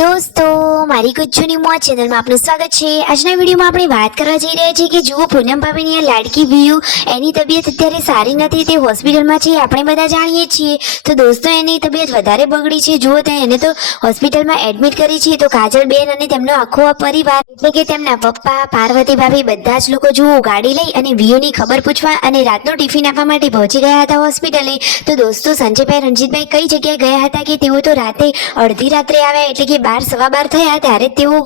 દોસ્તો મારી ગુજ્જુની મોજ ચેનલમાં આપનું સ્વાગત છે। આજના વિડીયોમાં આપણે વાત કરવા જઈ રહ્યા છીએ કે જુઓ પૂનમ ભાભીની આ લાડકી વ્યૂ એની તબિયત અત્યારે સારી નથી, તે હોસ્પિટલમાં છે, આપણે બધા જાણીએ છીએ। તો દોસ્તો એની તબિયત વધારે બગડી છે। જુઓ ત્યાં એને તો હોસ્પિટલમાં એડમિટ કરી છે। તો કાજલ બેન અને તેમનો આખો પરિવાર એટલે કે તેમના પપ્પા, પાર્વતી ભાભી બધા જ લોકો જુઓ ગાડી લઈ અને વ્યૂની ખબર પૂછવા અને રાતનું ટિફિન આપવા માટે પહોંચી ગયા હતા હોસ્પિટલે। તો દોસ્તો સંજયભાઈ રણજીતભાઈ કઈ જગ્યાએ ગયા હતા કે તેઓ તો રાતે અડધી રાત્રે આવ્યા એટલે કે 12:15 થયા ત્યારે તેઓ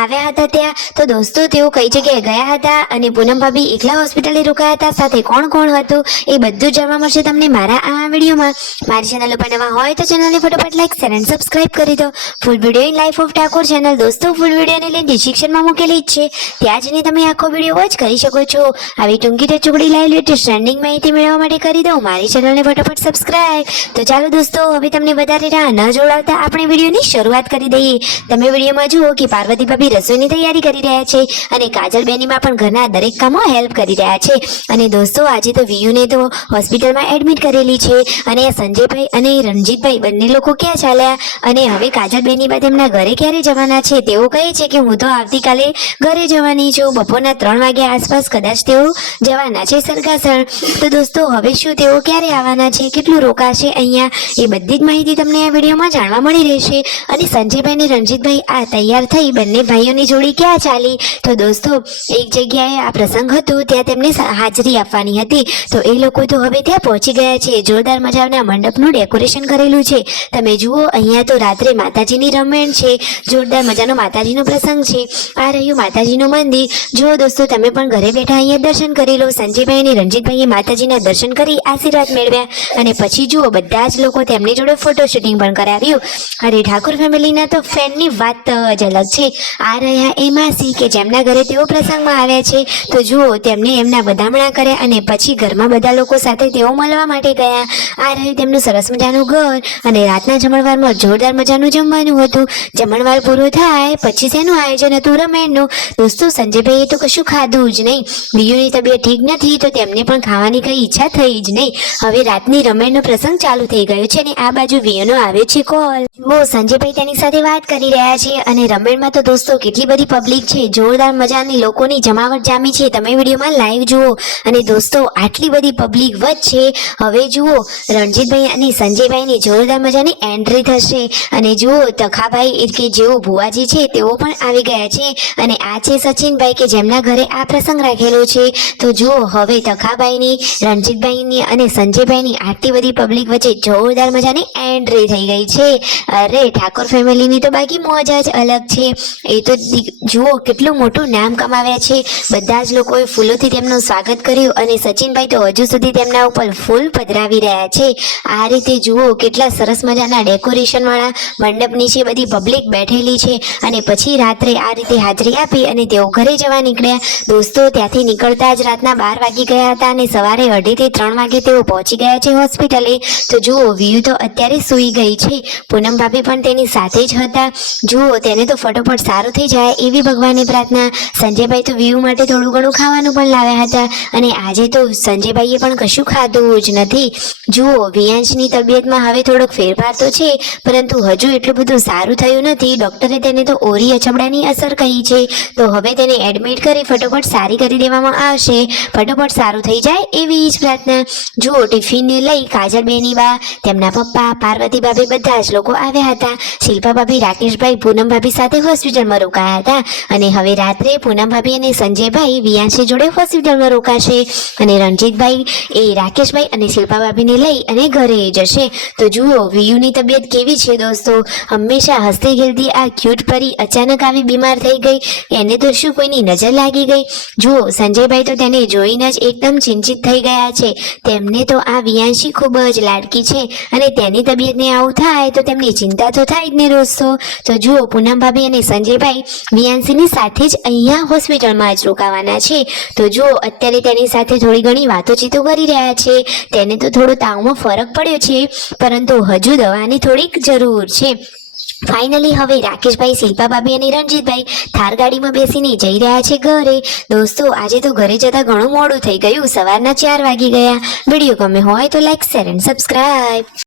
આવ્યા હતા ત્યાં। તો દોસ્તો તેઓ કઈ જગ્યાએ ગયા હતા અને પૂનમ ભાભી એકલા હોસ્પિટલે રોકાયા હતા, સાથે કોણ કોણ હતું એ બધું જાણવા મળશે તમને મારા આ વિડીયોમાં। મારી ચેનલ ઉપર નવા હોય તો ચેનલને ફટાફટ લાઈક શેર અને સબસ્ક્રાઇબ કરી દો। Full video in life of Thakor channel દોસ્તો ફૂલ વિડીયોને લિંક ડિસ્ક્રિપ્શનમાં મૂકેલી જ છે, ત્યાં જઈને તમે આખો વિડીયો વોચ કરી શકો છો। આવી ટૂંકી ટચુકડી લાઈવ લેટેસ્ટ ટ્રેન્ડિંગ માહિતી મેળવવા માટે કરી દો મારી ચેનલને ફટાફટ સબસ્ક્રાઇબ। તો ચાલો દોસ્તો હવે તમને વધારે રાહ ન જોડાવતા આપણે વિડીયોની શરૂઆત કરી દઈએ। તમે વિડીયોમાં જુઓ કે પાર્વતી ભાભી રસોઈની તૈયારી કરી રહ્યા છે અને કાજલ બેનીમાં પણ ઘરના દરેક કામો હેલ્પ કરી રહ્યા છે। અને દોસ્તો આજે તો વિયુને તો હોસ્પિટલમાં એડમિટ કરેલી છે અને સંજયભાઈ અને રણજીતભાઈ બંને લોકો ક્યાં ચાલ્યા અને હવે કાજલ બેનીબા તેમના ઘરે ક્યારે જવાના છે? તેઓ કહે છે કે હું તો આવતીકાલે ઘરે જવાની છું, બપોરના 3 વાગ્યા આસપાસ કદાચ તેઓ જવાના છે સરગાસણ। તો દોસ્તો હવે શું તેઓ ક્યારે આવવાના છે, કેટલું રોકાશે અહીંયા, એ બધી જ માહિતી તમને આ વિડીયોમાં જાણવા મળી રહેશે। અને સંજયભાઈ અને રણજીતભાઈ આ તૈયાર થઈ બંને ભાઈઓની જોડી ક્યાં ચાલી? તો દોસ્તો એક જગ્યાએ આ પ્રસંગ હતો ત્યાં તેમને હાજરી આપવાની હતી, તો એ લોકો તો હવે ત્યાં પહોંચી ગયા છે। જોરદાર મજાના મંડપનું ડેકોરેશન કરેલું છે, તમે જુઓ અહીંયા તો રાત્રે માતાજીની રમણ છે, જોરદાર મજાનો માતાજીનો પ્રસંગ છે। આ રહ્યું માતાજીનું મંદિર, જુઓ દોસ્તો તમે પણ ઘરે બેઠા અહીંયા દર્શન કરી લો। સંજયભાઈ અને રણજીતભાઈએ માતાજીના દર્શન કરી આશીર્વાદ મેળવ્યા અને પછી જુઓ બધા જ લોકો તેમની જોડે ફોટો શૂટિંગ પણ કરાવ્યું। અરે ઠાકોર ફેમિલીના તો ફેનની વાત જ અલગ છે। આ રહ્યા એ માસી કે જેમના ઘરે તેઓ પ્રસંગમાં આવ્યા છે, તો જુઓ તેમને એમના વધામણા કર્યા અને પછી ઘરમાં બધા લોકો સાથે તેઓ મળવા માટે ગયા। આ રહ્યું તેમનું સરસ મજાનું ઘર અને રાતના જમણવારમાં જોરદાર મજાનું જમવાનું હતું। જમણવાર પૂરો થાય પછી શેનું આયોજન હતું? રમેણનું। દોસ્તો સંજયભાઈએ તો કશું ખાધું જ નહીં, વિયુની તબિયત ઠીક નથી તો તેમને પણ ખાવાની કઈ ઈચ્છા થઈ જ નહીં। હવે રાતની રમેણનો પ્રસંગ ચાલુ થઈ ગયો છે અને આ બાજુ વિયુનો આવ્યો છે કોલ। જુઓ સંજયભાઈ તેની સાથે વાત કરી રહ્યા છે અને રમેણમાં તો દોસ્તો કેટલી બધી પબ્લિક છે, જોરદાર મજાની લોકોની જમાવટ જામી છે, તમે વિડીયોમાં લાઈવ જુઓ। અને દોસ્તો આટલી બધી પબ્લિક વચ્ચે હવે જુઓ રણજીતભાઈ અને સંજયભાઈની જોરદાર મજાની એન્ટ્રી થશે અને જુઓ તખાભાઈ કે જેઓ ભુવાજી છે તેઓ પણ આવી ગયા છે અને આ છે સચિનભાઈ કે જેમના ઘરે આ પ્રસંગ રાખેલો છે। તો જુઓ હવે તખાભાઈની, રણજીતભાઈની અને સંજયભાઈની આટલી બધી પબ્લિક વચ્ચે જોરદાર મજાની એન્ટ્રી થઈ ગઈ છે। અરે ઠાકોર ફેમિલીની તો બાકી મોજ જ અલગ છે। એ તો જુઓ કેટલું મોટું નામ કમાવ્યા છે, બધા જ લોકોએ ફૂલોથી તેમનું સ્વાગત કર્યું અને સચિનભાઈ તો હજુ સુધી તેમના ઉપર ફૂલ પધરાવી રહ્યા છે। આ રીતે જુઓ કેટલા સરસ મજાના ડેકોરેશન વાળા મંડપ નીચે બધી પબ્લિક બેઠેલી છે અને પછી રાત્રે આ રીતે હાજરી આપી અને તેઓ ઘરે જવા નીકળ્યા। દોસ્તો ત્યાંથી નીકળતા જ રાતના 12 વાગી ગયા હતા અને સવારે 2:30 થી 3 વાગે તેઓ પહોંચી ગયા છે હોસ્પિટલે। તો જુઓ વ્યૂ તો અત્યારે સૂઈ ગઈ છે, પૂનમ ભાભી પણ તેની સાથે જ હતા। જુઓ તેને તો ફટોફટ સારું થઈ જાય એવી ભગવાનની પ્રાર્થના। સંજયભાઈ તો વ્યૂ માટે થોડું ઘણું ખાવાનું પણ લાવ્યા હતા અને આજે તો સંજયભાઈએ પણ કશું ખાધું જ નથી। જુઓ વિયાંશની તબિયતમાં હવે થોડોક ફેરફાર તો છે પરંતુ હજુ એટલું બધું સારું થયું નથી, ડોક્ટરે તેને તો ઓરી અછબડાની અસર કહી છે, તો હવે તેને એડમિટ કરી ફટોફટ સારી કરી દેવામાં આવશે, ફટોફટ સારું થઈ જાય એવી જ પ્રાર્થના। જુઓ ટિફિનને લઈ કાજલ બેનીબા, તેમના પપ્પા, પાર્વતી ભાભી બધા જ લોકો આવ્યા હતા। શિલ્પા ભાભી, રાકેશભાઈ પૂનમ ભાભી સાથે હોસ્પિટલમાં રોકાયા હતા અને હવે રાત્રે પૂનમ ભાભી અને સંજયભાઈ વિયાંશી જોડે હોસ્પિટલમાં રોકાશે અને રણજીતભાઈ એ રાકેશભાઈ અને શિલ્પા ભાભીને લઈ અને ઘરે જશે। તો જુઓ વિયુની તબિયત કેવી છે દોસ્તો, હંમેશા હસતી ખેલતી આ ક્યુટ પરી અચાનક આવી બીમાર થઈ ગઈ, એને તો શું કોઈની નજર લાગી ગઈ? જુઓ સંજયભાઈ તો તેને જોઈને જ એકદમ ચિંતિત થઈ ગયા છે, તેમને તો આ વિયાંશી ખૂબ જ લાડકી છે અને તેની તબિયતને આવું થાય તો તેમની ચિંતા તો થાય જ ને દોસ્તો। તો જુઓ પૂનમ ભાભી અને સંજયભાઈ વિયાંશીની સાથે જ અહીંયા હોસ્પિટલમાં જ રોકાવાના છે। તો જુઓ અત્યારે તેની સાથે થોડી ઘણી વાતોચીતો કરી રહ્યા છે, તેને તો થોડો તાવમાં ફરક પડ્યો છે પરંતુ હજુ દવાની થોડીક જરૂર છે। ફાઇનલી હવે રાકેશભાઈ, શિલ્પા ભાભી અને રણજીતભાઈ થાર ગાડીમાં બેસીને જઈ રહ્યા છે ઘરે। દોસ્તો આજે તો ઘરે જતા ઘણું મોડું થઈ ગયું, સવારના 4 વાગી ગયા। વિડીયો ગમે હોય તો લાઈક શેર અને સબસ્ક્રાઇબ।